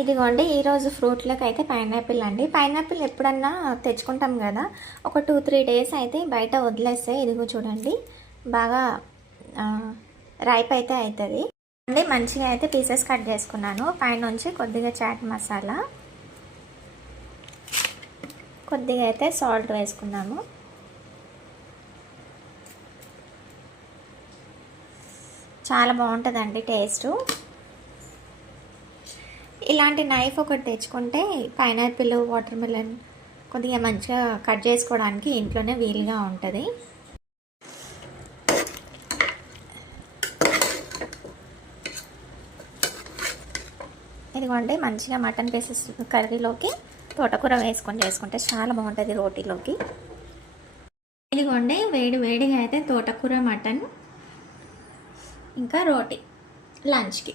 ఇదిగోండి ఈరోజు ఫ్రూట్లోకి అయితే పైనాపిల్ అండి. పైనాపిల్ ఎప్పుడన్నా తెచ్చుకుంటాం కదా, ఒక 2-3 డేస్ అయితే బయట వదిలేస్తే ఇదిగో చూడండి బాగా రైప్ అయితే అవుతుంది అండి. మంచిగా అయితే పీసెస్ కట్ చేసుకున్నాను. పైనుంచి కొద్దిగా చాట్ మసాలా, కొద్దిగా అయితే సాల్ట్ వేసుకున్నాము. చాలా బాగుంటుందండి టేస్టు. ఇలాంటి నైఫ్ ఒకటి తెచ్చుకుంటే పైనాపిల్, వాటర్ మిలన్ కొద్దిగా మంచిగా కట్ చేసుకోవడానికి ఇంట్లోనే వీలుగా ఉంటుంది. ఇదిగోండి మంచిగా మటన్ పీసెస్ కర్రీలోకి తోటకూర వేసుకొని చేసుకుంటే చాలా బాగుంటుంది రోటీలోకి. ఇదిగోండి వేడి వేడిగా అయితే తోటకూర, మటన్ ఇంకా రోటీ లంచ్కి.